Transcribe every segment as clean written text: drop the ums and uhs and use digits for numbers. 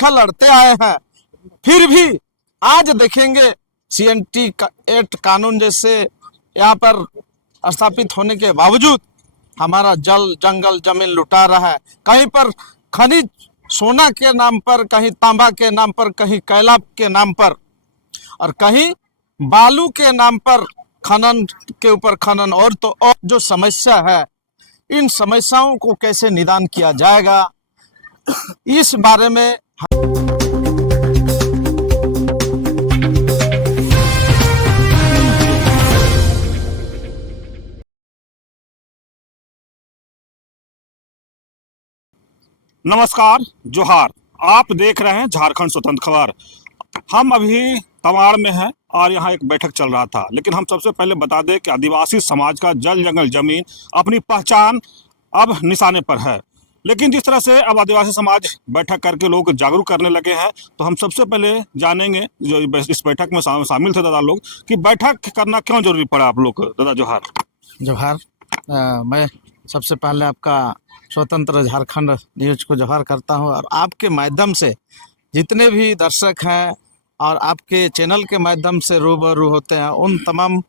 पुरखा लड़ते आए हैं, फिर भी आज देखेंगे CNT एक्ट कानून जैसे यहाँ पर स्थापित होने के बावजूद हमारा जल जंगल जमीन लुटा रहा है। कहीं पर खनिज सोना के नाम पर, कहीं तांबा के नाम पर, कहीं कोयला के नाम पर, और कहीं बालू के नाम पर खनन के ऊपर खनन। और तो और जो समस्या है, इन समस्याओं को कैसे निदान किया जाएगा, इस बारे में नमस्कार, जोहार। आप देख रहे हैं झारखंड स्वतंत्र खबर। हम अभी तवाड़ में हैं और यहाँ एक बैठक चल रहा था, लेकिन हम सबसे पहले बता दें कि आदिवासी समाज का जल जंगल जमीन अपनी पहचान अब निशाने पर है। लेकिन जिस तरह से अब आदिवासी समाज बैठक करके लोग जागरूक करने लगे हैं, तो हम सबसे पहले जानेंगे जो इस बैठक में शामिल थे दादा लोग, कि बैठक करना क्यों जरूरी पड़ा आप लोग को। दादा जोहार। जोहार। मैं सबसे पहले आपका स्वतंत्र झारखंड न्यूज को जोहार करता हूं, और आपके माध्यम से जितने भी दर्शक हैं और आपके चैनल के माध्यम से रूबरू होते हैं, उन तमाम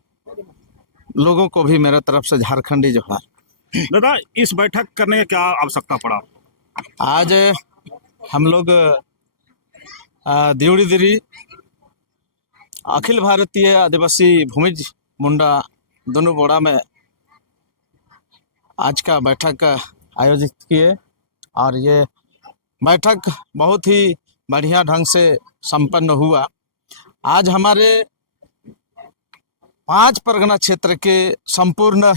लोगों को भी मेरे तरफ से झारखंडी जोहार। दादा, इस बैठक करने का क्या आवश्यकता पड़ा? आज हम लोग दिउड़ी अखिल भारतीय आदिवासी भूमिज मुंडा दोनों बोड़ा में आज का बैठक आयोजित किए, और ये बैठक बहुत ही बढ़िया ढंग से संपन्न हुआ। आज हमारे 5 परगना क्षेत्र के संपूर्ण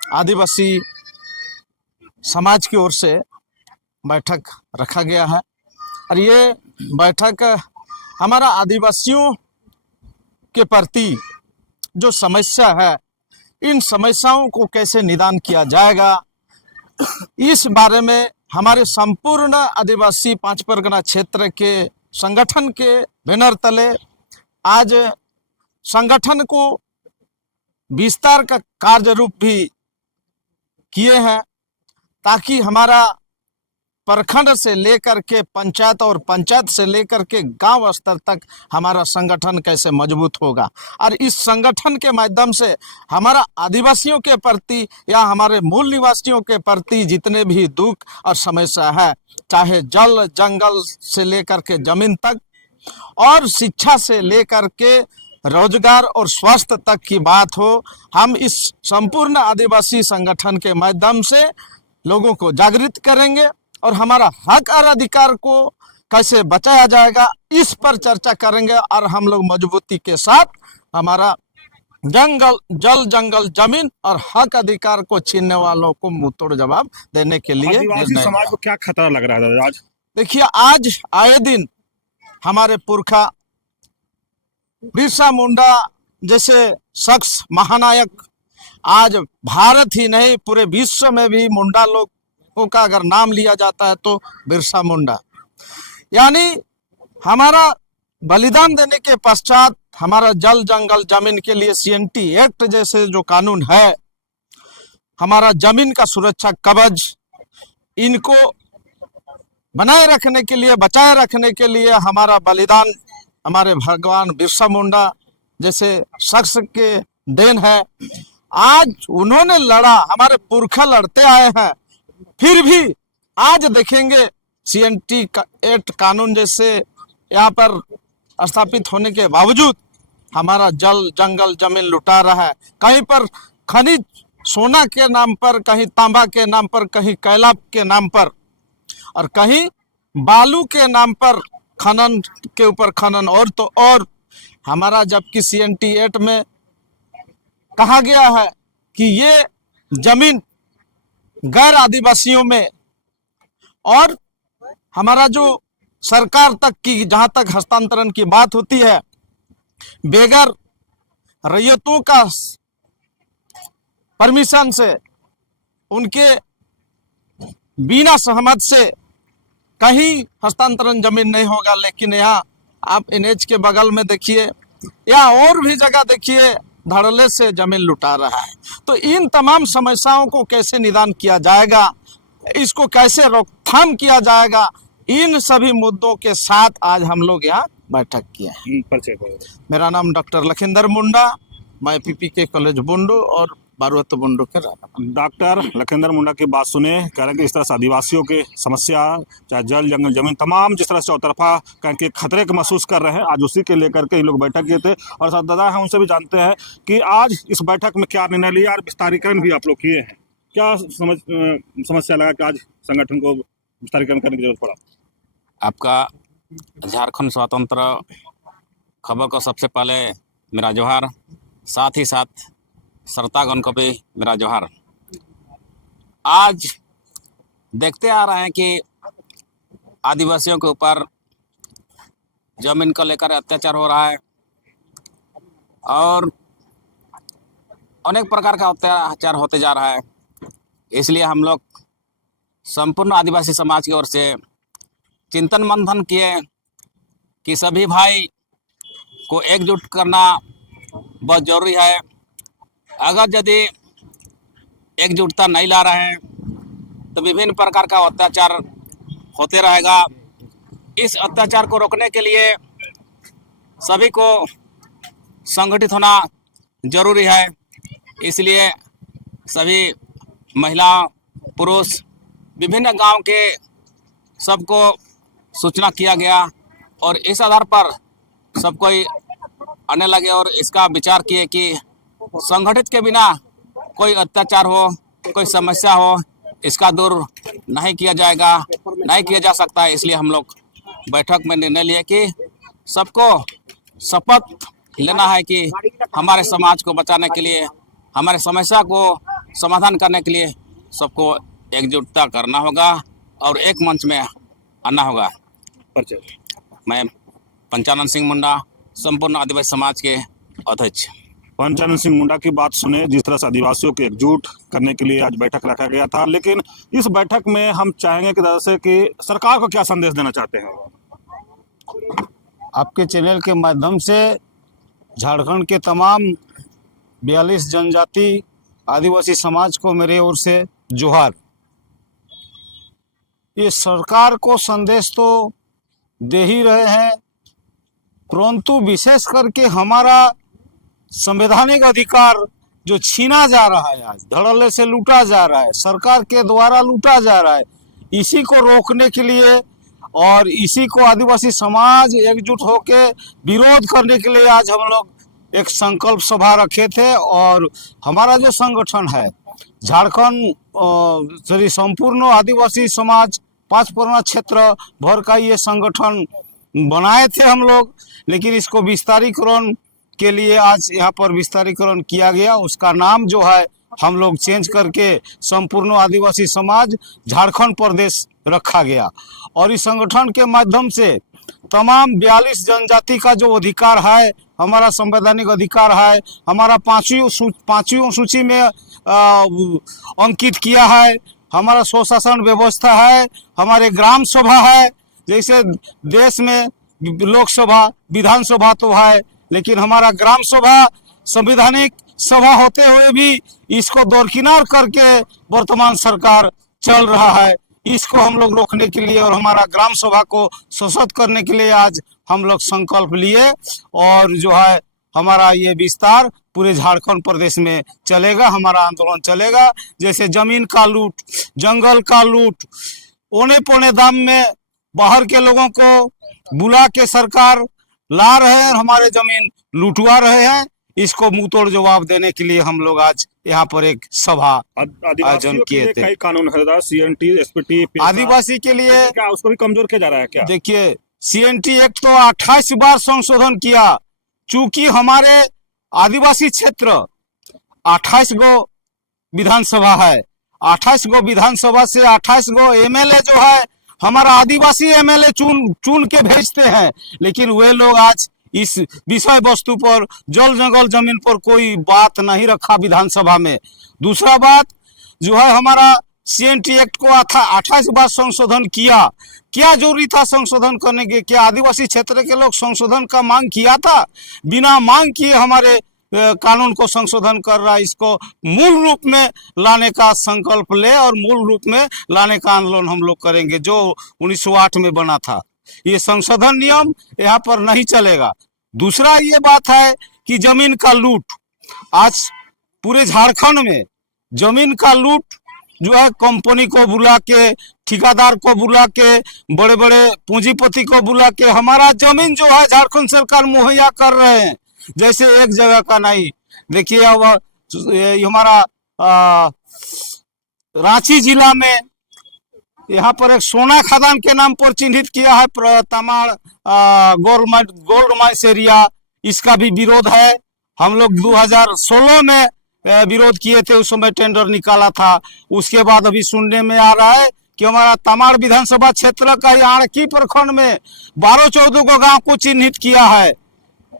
आदिवासी समाज की ओर से बैठक रखा गया है, और ये बैठक हमारा आदिवासियों के प्रति जो समस्या है, इन समस्याओं को कैसे निदान किया जाएगा, इस बारे में हमारे संपूर्ण आदिवासी 5 परगना क्षेत्र के संगठन के बैनर तले आज संगठन को विस्तार का कार्य रूप भी किए हैं, ताकि हमारा प्रखंड से लेकर के पंचायत और पंचायत से लेकर के गांव स्तर तक हमारा संगठन कैसे मजबूत होगा, और इस संगठन के माध्यम से हमारा आदिवासियों के प्रति या हमारे मूल निवासियों के प्रति जितने भी दुख और समस्या है, चाहे जल जंगल से लेकर के जमीन तक और शिक्षा से लेकर के रोजगार और स्वास्थ्य तक की बात हो, हम इस संपूर्ण आदिवासी संगठन के माध्यम से लोगों को जागृत करेंगे और हमारा हक और अधिकार को कैसे बचाया जाएगा, इस पर चर्चा करेंगे। और हम लोग मजबूती के साथ हमारा जल जंगल जमीन और हक अधिकार को छीनने वालों को मुंहतोड़ जवाब देने के लिए आदिवासी समाज को क्या खतरा लग रहा है आज? देखिए, आज आए दिन हमारे पुरखा बिरसा मुंडा जैसे शख्स, महानायक, आज भारत ही नहीं पूरे विश्व में भी मुंडा लोगों का अगर नाम लिया जाता है तो बिरसा मुंडा, यानी हमारा बलिदान देने के पश्चात हमारा जल जंगल जमीन के लिए CNT एक्ट जैसे जो कानून है, हमारा जमीन का सुरक्षा कवच, इनको बनाए रखने के लिए, बचाए रखने के लिए हमारा बलिदान हमारे भगवान बिरसा मुंडा जैसे शख्स के देन है। आज उन्होंने लड़ा, हमारे पुरखा लड़ते आए हैं, फिर भी आज देखेंगे CNT एक्ट कानून जैसे यहाँ पर स्थापित होने के बावजूद हमारा जल जंगल जमीन लुटा रहा है। कहीं पर खनिज सोना के नाम पर, कहीं तांबा के नाम पर, कहीं कोयला के नाम पर, और कहीं बालू के नाम पर खनन के ऊपर खनन। और तो और हमारा जबकि CNT एक्ट में कहा गया है कि ये जमीन गैर आदिवासियों में, और हमारा जो सरकार तक की जहां तक हस्तांतरण की बात होती है, बेगर रैयतों का परमिशन से, उनके बिना सहमत से कहीं हस्तांतरण जमीन नहीं होगा। लेकिन यहाँ आप NH के बगल में देखिए या और भी जगह देखिए, धड़ल्ले से जमीन लुटा रहा है। तो इन तमाम समस्याओं को कैसे निदान किया जाएगा, इसको कैसे रोकथाम किया जाएगा, इन सभी मुद्दों के साथ आज हम लोग यहाँ बैठक किए हैं। परिचय करो। मेरा नाम डॉक्टर लखिंदर मुंडा, मैं पीपीके कॉलेज बुंडू और बारुअत बुंडू के रहने डॉक्टर लखिंदर मुंडा की बात सुने, कह रहे हैं कि इस तरह से आदिवासियों के समस्या, चाहे जल जंगल जमीन, तमाम जिस तरह से चौतरफा कह के खतरे के महसूस कर रहे हैं, आज उसी के लेकर के ये लोग बैठक किए थे। और साथ दादा हैं, उनसे भी जानते हैं कि आज इस बैठक में क्या निर्णय लिया और विस्तारीकरण भी आप लोग किए हैं। क्या समस्या लगा कि आज संगठन को विस्तारीकरण करने की जरूरत पड़ा? आपका झारखंड स्वतंत्र खबर को सबसे पहले मेरा जोहार, साथ ही साथ श्रोतागण को भी मेरा जोहार। आज देखते आ रहे हैं कि आदिवासियों के ऊपर जमीन को लेकर अत्याचार हो रहा है और अनेक प्रकार का अत्याचार होते जा रहा है। इसलिए हम लोग संपूर्ण आदिवासी समाज की ओर से चिंतन मंथन किए कि सभी भाई को एकजुट करना बहुत जरूरी है। अगर यदि एकजुटता नहीं ला रहे हैं तो विभिन्न प्रकार का अत्याचार होते रहेगा। इस अत्याचार को रोकने के लिए सभी को संगठित होना जरूरी है। इसलिए सभी महिला पुरुष विभिन्न गांव के सबको सूचना किया गया और इस आधार पर सब कोई आने लगे और इसका विचार किए कि संगठित के बिना कोई अत्याचार हो, कोई समस्या हो, इसका दूर नहीं किया जाएगा, नहीं किया जा सकता है। इसलिए हम लोग बैठक में निर्णय लिए कि सबको शपथ लेना है कि हमारे समाज को बचाने के लिए, हमारे समस्या को समाधान करने के लिए सबको एकजुटता करना होगा और एक मंच में आना होगा। मैं पंचानन सिंह मुंडा, संपूर्ण आदिवासी समाज के अध्यक्ष। पंचानन सिंह मुंडा की बात सुने, जिस तरह से आदिवासियों को एकजुट करने के लिए आज बैठक रखा गया था, लेकिन इस बैठक में हम चाहेंगे कि जैसे कि सरकार को क्या संदेश देना चाहते हैं? आपके चैनल के माध्यम से झारखंड के तमाम 42 जनजाति आदिवासी समाज को मेरे ओर से जोहार। ये सरकार को संदेश तो दे ही रहे हैं, परंतु विशेष करके हमारा संवैधानिक अधिकार जो छीना जा रहा है, आज धड़ल्ले से लूटा जा रहा है, सरकार के द्वारा लूटा जा रहा है, इसी को रोकने के लिए और इसी को आदिवासी समाज एकजुट होकर विरोध करने के लिए आज हम लोग एक संकल्प सभा रखे थे। और हमारा जो संगठन है झारखंड सॉरी संपूर्ण आदिवासी समाज 5 परगना क्षेत्र भर का ये संगठन बनाए थे हम लोग, लेकिन इसको विस्तारीकरण के लिए आज यहाँ पर विस्तारीकरण किया गया। उसका नाम जो है हम लोग चेंज करके संपूर्ण आदिवासी समाज झारखंड प्रदेश रखा गया। और इस संगठन के माध्यम से तमाम 42 जनजाति का जो अधिकार है, हमारा संवैधानिक अधिकार है, हमारा पांचवी सूची में अंकित किया है, हमारा स्वशासन व्यवस्था है, हमारे ग्राम सभा है। जैसे देश में लोकसभा विधानसभा तो है, लेकिन हमारा ग्राम सभा संवैधानिक सभा होते हुए भी इसको दरकिनार करके वर्तमान सरकार चल रहा है। इसको हम लोग रोकने के लिए और हमारा ग्राम सभा को सशक्त करने के लिए आज हम लोग संकल्प लिए और जो है हमारा ये विस्तार पूरे झारखंड प्रदेश में चलेगा, हमारा आंदोलन चलेगा। जैसे जमीन का लूट, जंगल का लूट, औने पौने दाम में बाहर के लोगों को बुला के सरकार ला रहे हैं, हमारे जमीन लूटवा रहे हैं। इसको मुंह तोड़ जवाब देने के लिए हम लोग आज यहाँ पर एक सभा आयोजन किए थे। कई कानून है, सीएनटी, एसपीटी, आदिवासी के लिए क्या उसको भी कमजोर किया जा रहा है क्या? देखिए, सीएनटी एक्ट तो 28 बार संशोधन किया, चूंकि हमारे आदिवासी क्षेत्र 28 गो विधानसभा है, 28 गो विधानसभा से 28 गो एमएलए जो है हमारा आदिवासी एमएलए चुन के भेजते हैं, लेकिन वे लोग आज इस विषय वस्तु पर, जल जंगल जमीन पर कोई बात नहीं रखा विधानसभा में। दूसरा बात जो है, हमारा सीएनटी एक्ट को 28 बार संशोधन किया, क्या जरूरी था संशोधन करने के? क्या आदिवासी क्षेत्र के लोग संशोधन का मांग किया था? बिना मांग किए हमारे कानून को संशोधन कर रहा है, इसको मूल रूप में लाने का संकल्प ले और मूल रूप में लाने का आंदोलन हम लोग करेंगे जो 1908 में बना था। ये संशोधन नियम यहाँ पर नहीं चलेगा। दूसरा ये बात है कि जमीन का लूट, आज पूरे झारखंड में जमीन का लूट जो है कंपनी को बुला के, ठेकेदार को बुला के, बड़े बड़े पूंजीपति को बुला के हमारा जमीन जो है झारखंड सरकार मुहैया कर रहे हैं। जैसे एक जगह का नहीं, देखिए अब हमारा रांची जिला में यहाँ पर एक सोना खदान के नाम पर चिन्हित किया है तमाड़ गोल्ड माइंस एरिया, इसका भी विरोध है। हम लोग 2016 में विरोध किए थे, उस समय टेंडर निकाला था। उसके बाद अभी सुनने में आ रहा है कि हमारा तमाड़ विधानसभा क्षेत्र का आड़की प्रखंड में 12-14 को गांव को चिन्हित किया है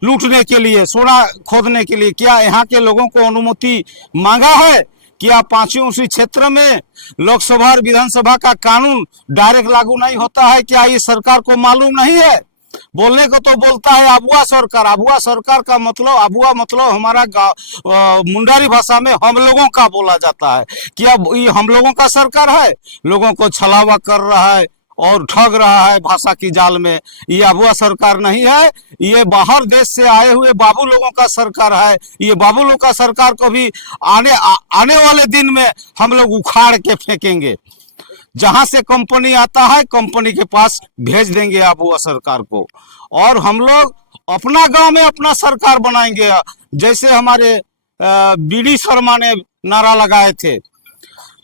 लूटने के लिए, सोना खोदने के लिए। क्या यहाँ के लोगों को अनुमति मांगा है? क्या पांचों उसी क्षेत्र में लोकसभा और विधानसभा का कानून डायरेक्ट लागू नहीं होता है? क्या ये सरकार को मालूम नहीं है? बोलने को तो बोलता है अबुआ सरकार। अबुआ सरकार का मतलब, अबुआ मतलब हमारा मुंडारी भाषा में हम लोगों का बोला जाता है। क्या ये हम लोगों का सरकार है? लोगों को छलावा कर रहा है और ठग रहा है भाषा की जाल में। ये अबुआ सरकार नहीं है, ये बाहर देश से आए हुए बाबू लोगों का सरकार है। ये बाबू लोगों का सरकार को भी आने वाले दिन में हम लोग उखाड़ के फेंकेंगे। जहां से कंपनी आता है कंपनी के पास भेज देंगे अबुआ सरकार को, और हम लोग अपना गांव में अपना सरकार बनाएंगे। जैसे हमारे बीडी शर्मा ने नारा लगाए थे,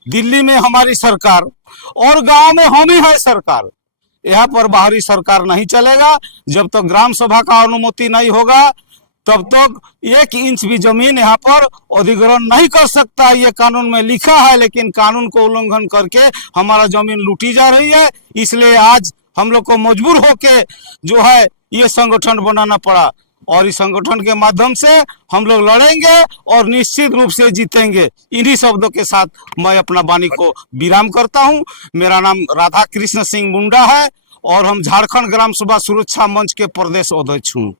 दिल्ली में हमारी सरकार और गांव में हम ही है सरकार। यहाँ पर बाहरी सरकार नहीं चलेगा। जब तक ग्राम सभा का अनुमति नहीं होगा तब तक 1 इंच भी जमीन यहाँ पर अधिग्रहण नहीं कर सकता। ये कानून में लिखा है, लेकिन कानून को उल्लंघन करके हमारा जमीन लूटी जा रही है। इसलिए आज हम लोग को मजबूर होके जो है ये संगठन बनाना पड़ा, और इस संगठन के माध्यम से हम लोग लड़ेंगे और निश्चित रूप से जीतेंगे। इन्हीं शब्दों के साथ मैं अपना वाणी को विराम करता हूं। मेरा नाम राधा कृष्ण सिंह मुंडा है और हम झारखंड ग्राम सभा सुरक्षा मंच के प्रदेश अध्यक्ष हूँ।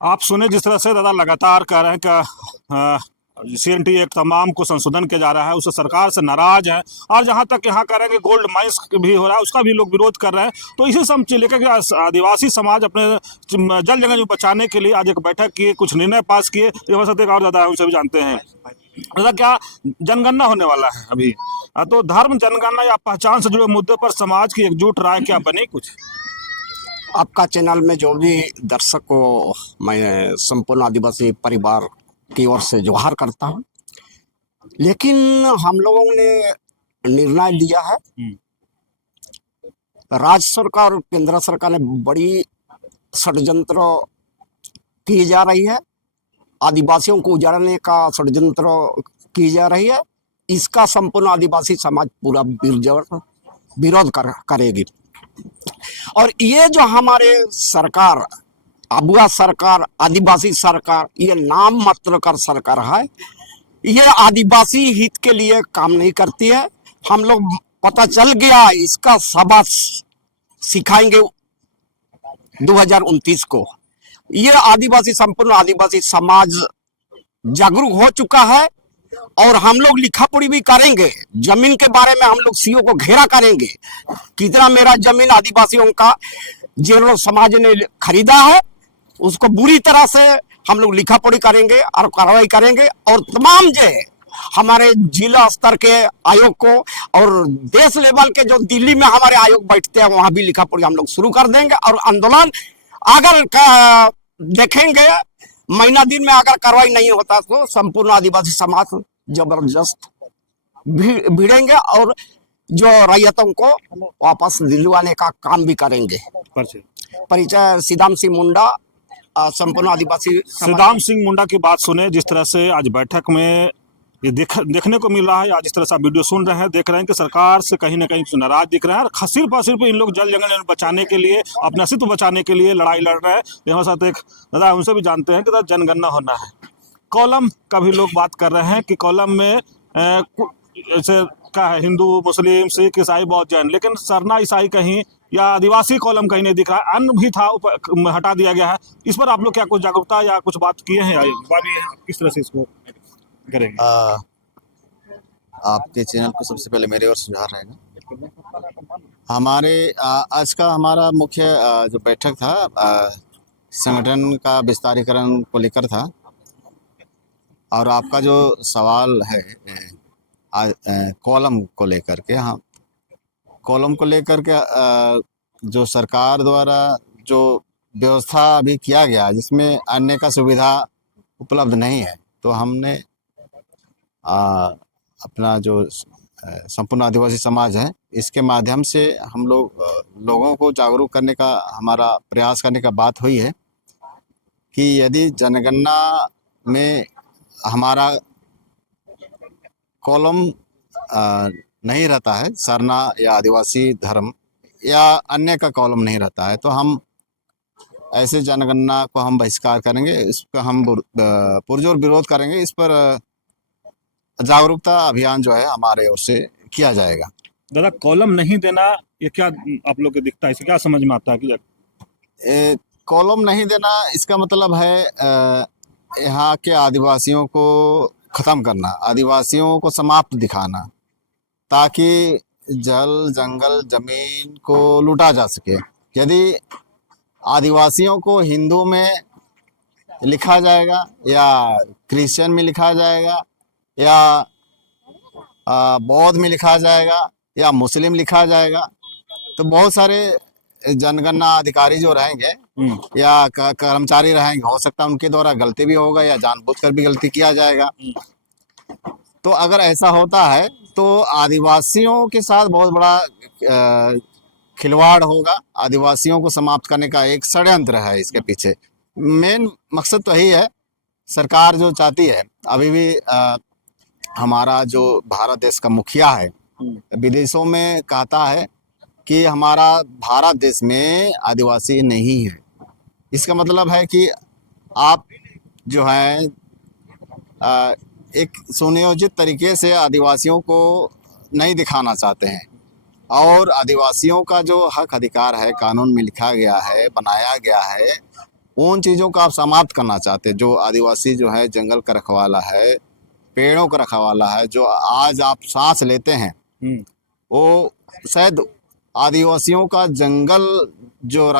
आप सुने जिस तरह से दादा लगातार कह रहे हैं कि CNT एक्ट तमाम को संशोधन किया जा रहा है, उससे सरकार से नाराज है। और जहां तक यहाँ कह रहे हैं कि गोल्ड माइंस भी हो रहा है, उसका भी लोग विरोध कर रहे हैं। तो इसी सब से लेकर के आदिवासी समाज अपने जल जंगल बचाने के लिए आज एक बैठक किए, कुछ निर्णय पास किए। हमारे साथ एक और दादा है, उनसे भी जानते हैं। दादा, क्या जनगणना होने वाला है अभी, तो धर्म, जनगणना या पहचान से जुड़े मुद्दे पर समाज की एकजुट राय क्या बनी? कुछ आपका चैनल में जो भी दर्शक को मैं संपूर्ण आदिवासी परिवार की ओर से जोहार करता हूं। लेकिन हम लोगों ने निर्णय लिया है, राज्य सरकार और केंद्र सरकार ने बड़ी षड्यंत्र की जा रही है, आदिवासियों को उजाड़ने का षड्यंत्र की जा रही है। इसका संपूर्ण आदिवासी समाज पूरा विरोध करेगी। और ये जो हमारे सरकार, अबुआ सरकार, आदिवासी सरकार, ये नाम मात्र कर सरकार है, ये आदिवासी हित के लिए काम नहीं करती है। हम लोग पता चल गया, इसका सबक सिखाएंगे 2029 को। ये आदिवासी, संपूर्ण आदिवासी समाज जागरूक हो चुका है और हम लोग लिखा पढ़ी भी करेंगे। जमीन के बारे में हम लोग सीओ को घेरा करेंगे, कितना मेरा जमीन आदिवासियों का जिन लोग समाज ने खरीदा है उसको बुरी तरह से हम लोग लिखा पढ़ी करेंगे और कार्रवाई करेंगे। और तमाम जो हमारे जिला स्तर के आयोग को और देश लेवल के जो दिल्ली में हमारे आयोग बैठते हैं वहां भी लिखा पढ़ी हम लोग शुरू कर देंगे। और आंदोलन अगर देखेंगे महीना दिन में अगर कार्रवाई नहीं होता तो संपूर्ण आदिवासी समाज जबरदस्त भिड़ेंगे और जो रैयतों को वापस दिलवाने का काम भी करेंगे। परिचय सीधाम सिंह मुंडा, संपूर्ण आदिवासी। सीधाम सिंह मुंडा की बात सुने, जिस तरह से आज बैठक में ये देखने को मिल रहा है, आज जिस तरह से आप वीडियो सुन रहे हैं, देख रहे हैं कि सरकार से कहीं ना कहीं नाराज दिख रहे हैं और सिर्फ इन लोग जल जंगल बचाने के लिए, अपना अस्तित्व बचाने के लिए लड़ाई लड़ रहे हैं। हमारे साथ एक दादा, उनसे भी जानते हैं कि जनगणना होना है, कॉलम का भी लोग बात कर रहे हैं कि कॉलम में जैसे क्या है, हिंदू, मुस्लिम, सिख, ईसाई, बौद्ध, जैन, लेकिन सरना ईसाई कहीं या आदिवासी कॉलम कहीं नहीं दिख रहा है, अन्न भी था ऊपर हटा दिया गया है। इस पर आप लोग क्या कुछ जागरूकता या कुछ बात किए हैं या वाली है, किस तरह से इसको करेंगे? आपके चैनल को सबसे पहले मेरे और सुझाव रहेगा। हमारे आज का हमारा मुख्य जो बैठक था संगठन का विस्तारीकरण को लेकर था, और आपका जो सवाल है कॉलम को लेकर के, हाँ, कॉलम को लेकर के जो सरकार द्वारा जो व्यवस्था अभी किया गया जिसमें अन्य का सुविधा उपलब्ध नहीं है, तो हमने अपना जो संपूर्ण आदिवासी समाज है इसके माध्यम से हम लोगों को जागरूक करने का हमारा प्रयास करने का बात हुई है कि यदि जनगणना में हमारा कॉलम नहीं रहता है, सरना या आदिवासी धर्म या अन्य का कॉलम नहीं रहता है, तो हम ऐसे जनगणना को हम बहिष्कार करेंगे, इसका हम पुरजोर विरोध करेंगे। इस पर जागरूकता अभियान जो है हमारे ओर से किया जाएगा। दादा, कॉलम नहीं देना ये क्या आप लोग को दिखता है, इसे क्या समझ में आता है कि कॉलम नहीं देना इसका मतलब है यहाँ के आदिवासियों को ख़त्म करना, आदिवासियों को समाप्त दिखाना, ताकि जल जंगल जमीन को लूटा जा सके। यदि आदिवासियों को हिंदू में लिखा जाएगा या क्रिश्चियन में लिखा जाएगा या बौद्ध में लिखा जाएगा या मुस्लिम लिखा जाएगा, तो बहुत सारे जनगणना अधिकारी जो रहेंगे या कर्मचारी रहेंगे, हो सकता है उनके द्वारा गलती भी होगा या जानबूझकर भी गलती किया जाएगा। तो अगर ऐसा होता है तो आदिवासियों के साथ बहुत बड़ा खिलवाड़ होगा, आदिवासियों को समाप्त करने का एक षड्यंत्र है इसके पीछे। मेन मकसद तो यही है, सरकार जो चाहती है, अभी भी हमारा जो भारत देश का मुखिया है विदेशों में कहता है कि हमारा भारत देश में आदिवासी नहीं है। इसका मतलब है कि आप जो है एक सुनियोजित तरीके से आदिवासियों को नहीं दिखाना चाहते हैं, और आदिवासियों का जो हक अधिकार है कानून में लिखा गया है, बनाया गया है, उन चीज़ों को आप समाप्त करना चाहते हैं। जो आदिवासी जो है जंगल का रखवाला है, पेड़ों का रखवाला है, जो आज आप सांस लेते हैं, वो शायद आदिवासियों का जंगल जो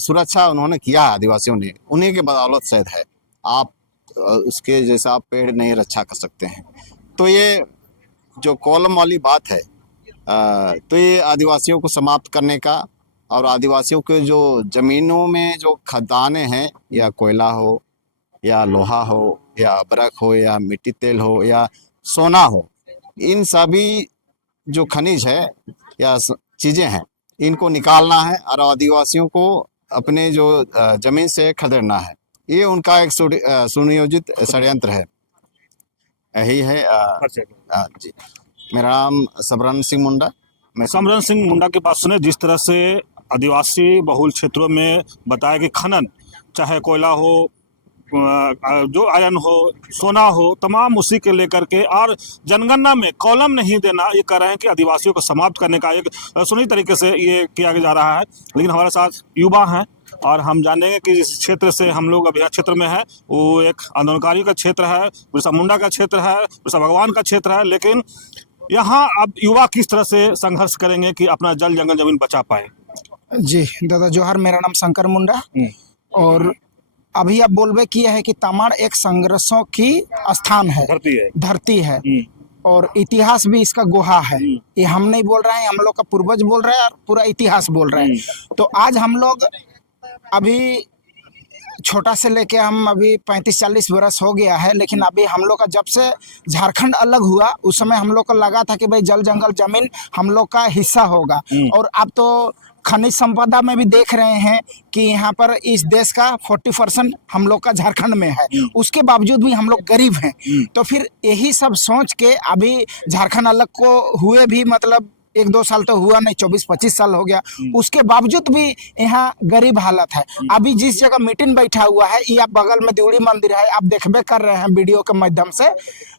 सुरक्षा उन्होंने किया है आदिवासियों ने, उन्हीं के बदौलत शायद है। आप उसके जैसा आप पेड़ नहीं रक्षा कर सकते हैं। तो ये जो कॉलम वाली बात है, तो ये आदिवासियों को समाप्त करने का, और आदिवासियों के जो ज़मीनों में जो खदानें हैं, या कोयला हो या लोहा हो या अबरक हो या मिट्टी तेल हो या सोना हो, इन सभी जो खनिज है या चीज़ें हैं, इनको निकालना है और आदिवासियों को अपने जो ज़मीन से खदेड़ना है। ये उनका एक सुनियोजित षड्यंत्र है। यही है जी। मेरा नाम समरन सिंह मुंडा। मैं समरन सिंह मुंडा की बात सुने, जिस तरह से आदिवासी बहुल क्षेत्रों में बताया कि खनन, चाहे कोयला हो, जो आयरन हो, सोना हो, तमाम उसी के लेकर के, और जनगणना में कॉलम नहीं देना, ये कह रहे हैं कि आदिवासियों को समाप्त करने का एक सुनिश्चित तरीके से ये किया जा रहा है। लेकिन हमारे साथ युवा हैं और हम जानेंगे कि जिस क्षेत्र से हम लोग अभी क्षेत्र में है वो एक आंदोलनकारी का क्षेत्र है, बिरसा मुंडा का क्षेत्र है, बिरसा भगवान का क्षेत्र है। लेकिन यहाँ अब युवा किस तरह से संघर्ष करेंगे कि अपना जल जंगल जमीन बचा पाए। जी दादा जोहार, मेरा नाम शंकर मुंडा, और अभी आप बोलबे किया है कि तमाड़ एक संघर्षों की स्थान है, धरती है और इतिहास भी इसका गुहा है। ये हम नहीं बोल रहे हैं, हम लोग का पूर्वज बोल रहे हैं और पूरा इतिहास बोल रहे हैं। तो आज हम लोग अभी छोटा से लेके हम अभी 35-40 वर्ष हो गया है, लेकिन अभी हम लोग का जब से झारखंड अलग हुआ उस समय हम लोग को लगा था कि भाई जल जंगल जमीन हम लोग का हिस्सा होगा, और अब तो खनिज संपदा में भी देख रहे हैं कि यहाँ पर इस देश का 40% हम लोग का झारखंड में है, उसके बावजूद भी हम लोग गरीब हैं। तो फिर यही सब सोच के अभी झारखंड अलग को हुए भी मतलब एक दो साल तो हुआ नहीं, 24-25 साल हो गया, उसके बावजूद भी यहाँ गरीब हालत है। अभी जिस जगह मीटिंग बैठा हुआ है, ये आप बगल में देवड़ी मंदिर है, आप देखबे कर रहे हैं वीडियो के माध्यम से,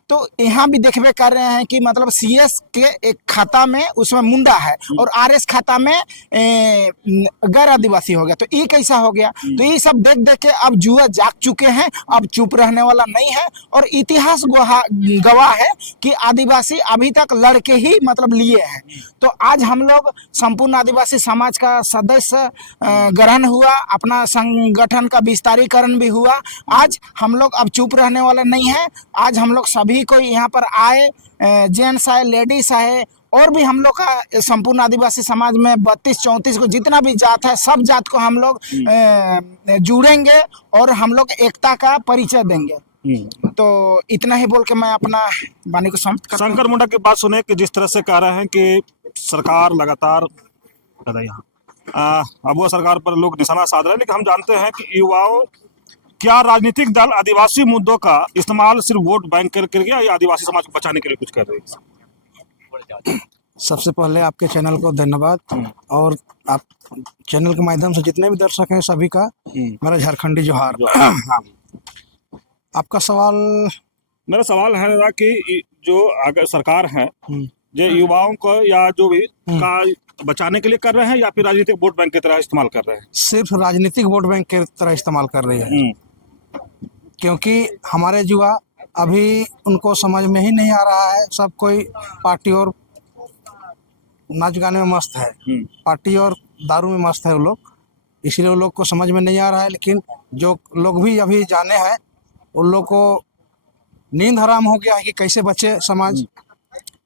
तो यहाँ भी देखबे कर रहे हैं कि मतलब सीएस के एक खाता में उसमें मुंडा है और आरएस खाता में गैर आदिवासी हो गया। तो ये कैसा हो गया? तो ये सब देख देख के अब जुआ जाग चुके हैं, अब चुप रहने वाला नहीं है। और इतिहास गवाह है कि आदिवासी अभी तक लड़के ही मतलब लिए हैं। तो आज हम लोग संपूर्ण आदिवासी समाज का सदस्य ग्रहण हुआ, अपना संगठन का विस्तारीकरण भी हुआ। आज हम लोग अब चुप रहने वाले नहीं है। आज हम लोग सभी कोई यहाँ पर आए, जेंट्स आए, लेडीज आए, और भी हम लोग का संपूर्ण आदिवासी समाज में 32-34 को जितना भी जात है, सब जात को हम लोग जुड़ेंगे और हम लोग एकता का परिचय देंगे। तो इतना ही बोल के मैं अपना वाणी को समाप्त करता हूं। शंकर मुंडा की बात सुने कि जिस तरह से कह रहे हैं कि सरकार लगातार अब वो सरकार पर लोग निशाना साध रहे हैं, लेकिन हम जानते हैं कि युवाओं, क्या राजनीतिक दल आदिवासी मुद्दों का इस्तेमाल सिर्फ वोट बैंक करके या आदिवासी समाज को बचाने के लिए कुछ कर रही है? सबसे पहले आपके चैनल को धन्यवाद, और आप चैनल के माध्यम से जितने भी दर्शक हैं सभी का मेरा झारखंडी जोहार। आपका सवाल? मेरा सवाल है दादा कि जो अगर सरकार है जो युवाओं को या जो भी का बचाने के लिए कर रहे हैं या फिर राजनीतिक वोट बैंक की तरह इस्तेमाल कर रहे हैं? सिर्फ राजनीतिक वोट बैंक की तरह इस्तेमाल कर रही है, क्योंकि हमारे युवा अभी उनको समझ में ही नहीं आ रहा है। सब कोई पार्टी और नाच गाने में मस्त है, पार्टी और दारू में मस्त है वो लोग, इसलिए वो लोग को समझ में नहीं आ रहा है। लेकिन जो लोग भी अभी जाने हैं उन लोग को नींद हराम हो गया है कि कैसे बचे समाज,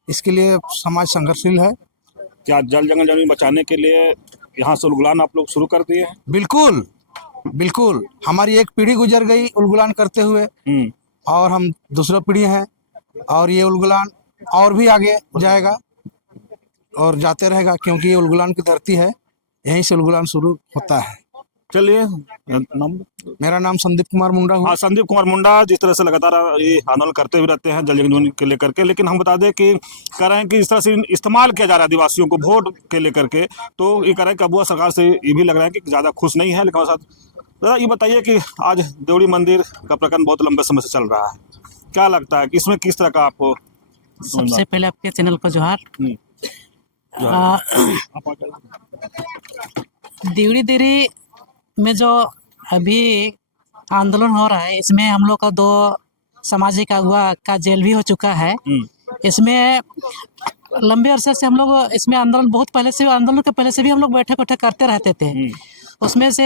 इसके लिए समाज संघर्षशील है। क्या जल जंगल जमीन बचाने के लिए यहाँ से उलगुलान आप लोग शुरू कर दिए हैं? बिल्कुल बिल्कुल, हमारी एक पीढ़ी गुजर गई उलगुलान करते हुए, और हम दूसरा पीढ़ी हैं, और ये उलगुलान और भी आगे जाएगा और जाते रहेगा, क्योंकि ये उलगुलान की धरती है, यहीं से उलगुलान शुरू होता है। चलिए, नाम? मेरा नाम संदीप कुमार मुंडा हुआ। हाँ, संदीप कुमार मुंडा जिस तरह से लगातार ये आंदोलन करते हुए रहते हैं जल जंगल के लेकर के, लेकिन हम बता दें कि कह रहे हैं कि इस तरह से इस्तेमाल किया जा रहा है आदिवासियों को वोट के लेकर के, तो ये कह रहे हैं कि अब वो सरकार से ये भी लग रहा है कि ज़्यादा खुश नहीं है। लेकिन साथ ये बताइए कि आज देवड़ी मंदिर का प्रकरण बहुत लंबे समय से चल रहा है, क्या लगता है कि इसमें किस तरह का आपको? सबसे पहले आपके चैनल को जोहार। देवड़ी देरी में जो अभी आंदोलन हो रहा है, इसमें हम लोग का 2 सामाजिक अगुवा का जेल भी हो चुका है। इसमें लंबे अरसे से हम लोग इसमें आंदोलन बहुत पहले से, आंदोलन के पहले से भी हम लोग बैठक वैठक करते रहते थे। उसमें से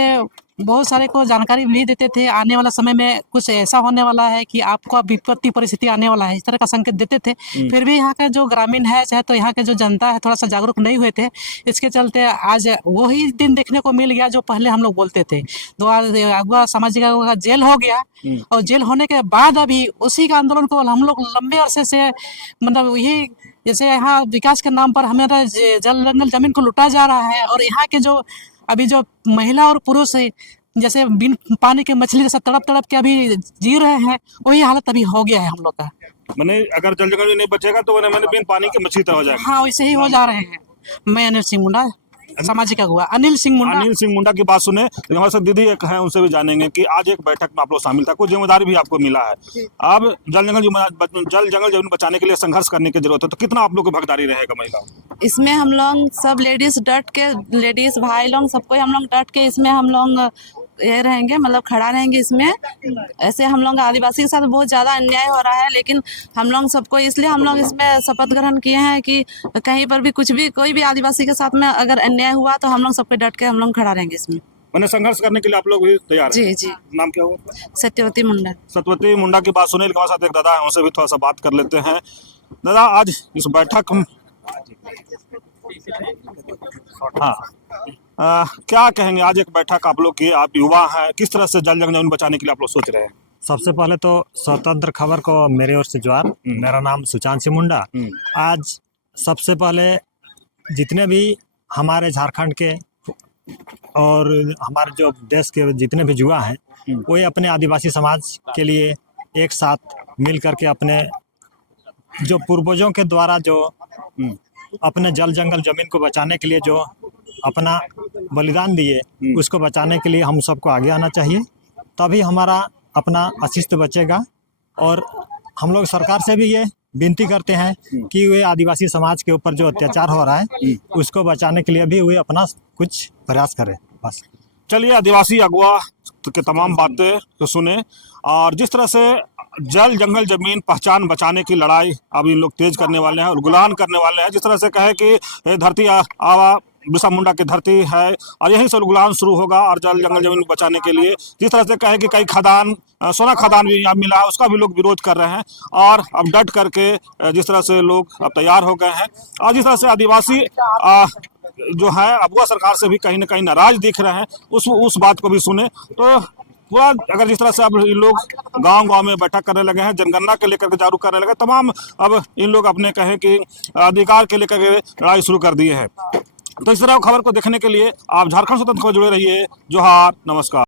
बहुत सारे को जानकारी भी देते थे, आने वाला समय में कुछ ऐसा होने वाला है कि आपको विपत्ति परिस्थिति आने वाला है, इस तरह का संकेत देते थे। फिर भी यहाँ का जो ग्रामीण है, चाहे तो यहाँ के जो जनता है, थोड़ा सा जागरूक नहीं हुए थे। इसके चलते आज वही दिन देखने को मिल गया जो पहले हम लोग बोलते थे। 2 अगुआ सामाजिक अगुआ का जेल हो गया, और जेल होने के बाद अभी उसी का आंदोलन को हम लोग लंबे अरसे से, मतलब यही जैसे यहाँ विकास के नाम पर हमारा जल जंगल जमीन को लुटा जा रहा है, और यहाँ के जो अभी जो महिला और पुरुष जैसे बिन पानी के मछली जैसा तड़प तड़प के अभी जी रहे हैं, वही हालत अभी हो गया है हम लोग का। मैंने अगर जल जंगल नहीं बचेगा तो मैंने बिन पानी के मछली तरह हो जाएगा। हाँ, वैसे ही हो जा रहे हैं। मैं अनिल सिंह मुंडा, सामाजिक अगुवा अनिल सिंह मुंडा की बात सुने। तो हमारे साथ दीदी एक हैं, उनसे भी जानेंगे कि आज एक बैठक में आप लोग शामिल था, कुछ जिम्मेदारी भी आपको मिला है। अब जल जंगल जमीन बचाने के लिए संघर्ष करने की जरूरत है, तो कितना आप लोग की भागीदारी रहेगा महिलाओं? इसमें हम लोग सब लेडीज डट के, लेडीज भाई लोग सबको हम लोग डट के इसमें हम लोग ये रहेंगे, मतलब खड़ा रहेंगे इसमें। ऐसे हम लोग आदिवासी के साथ बहुत ज़्यादा अन्याय हो रहा है, लेकिन हम लोग सबको, इसलिए हम लोग इसमें शपथ ग्रहण किए हैं कि कहीं पर भी कुछ भी कोई भी आदिवासी के साथ में अगर अन्याय हुआ तो हम लोग सबके डट के हम लोग खड़ा रहेंगे इसमें। मैंने संघर्ष करने के लिए आप लोग भी तैयार हैं? जी जी। नाम क्या हुआ? सत्यवती मुंडा। सत्यवती मुंडा की बात सुने। हमारे साथ एक दादा है, उनसे भी थोड़ा सा बात कर लेते हैं। दादा, आज इस बैठक में क्या कहेंगे? आज एक बैठक आप लोग की, आप युवा हैं, किस तरह से जल जंगल जमीन बचाने के लिए आप लोग सोच रहे हैं? सबसे पहले तो स्वतंत्र खबर को मेरी ओर से जोहार। मेरा नाम सुचांशी मुंडा। आज सबसे पहले जितने भी हमारे झारखंड के और हमारे जो देश के जितने भी युवा हैं, वो अपने आदिवासी समाज के लिए एक साथ मिल करके अपने जो पूर्वजों के द्वारा जो अपने जल जंगल जमीन को बचाने के लिए जो अपना बलिदान दिए, उसको बचाने के लिए हम सबको आगे आना चाहिए, तभी हमारा अपना अस्तित्व बचेगा। और हम लोग सरकार से भी ये विनती करते हैं कि वे आदिवासी समाज के ऊपर जो अत्याचार हो रहा है उसको बचाने के लिए भी वे अपना कुछ प्रयास करें। बस चलिए, आदिवासी अगुआ के तमाम बातें तो सुने, और जिस तरह से जल जंगल जमीन पहचान बचाने की लड़ाई अब इन लोग तेज करने वाले हैं और गुलान करने वाले हैं। जिस तरह से कहे कि ये धरती आवा बिरसा मुंडा की धरती है और यहीं से गुलान शुरू होगा, और जल जंगल जमीन बचाने के लिए जिस तरह से कहे कि कई खदान, सोना खदान भी यहाँ मिला है, उसका भी लोग विरोध कर रहे हैं। और अब डट करके जिस तरह से लोग अब तैयार हो गए हैं, और जिस तरह से आदिवासी जो है अगुआ सरकार से भी कहीं ना कहीं नाराज दिख रहे हैं, उस बात को भी सुने। तो पूरा अगर जिस तरह से अब इन लोग गांव-गांव में बैठक करने लगे हैं, जनगणना के लेकर के जागरूक करने लगे, तमाम अब इन लोग अपने कहें कि अधिकार के लेकर के लड़ाई शुरू कर दिए हैं। तो इस तरह खबर को देखने के लिए आप झारखंड स्वतंत्र को जुड़े रहिए। जोहार, नमस्कार।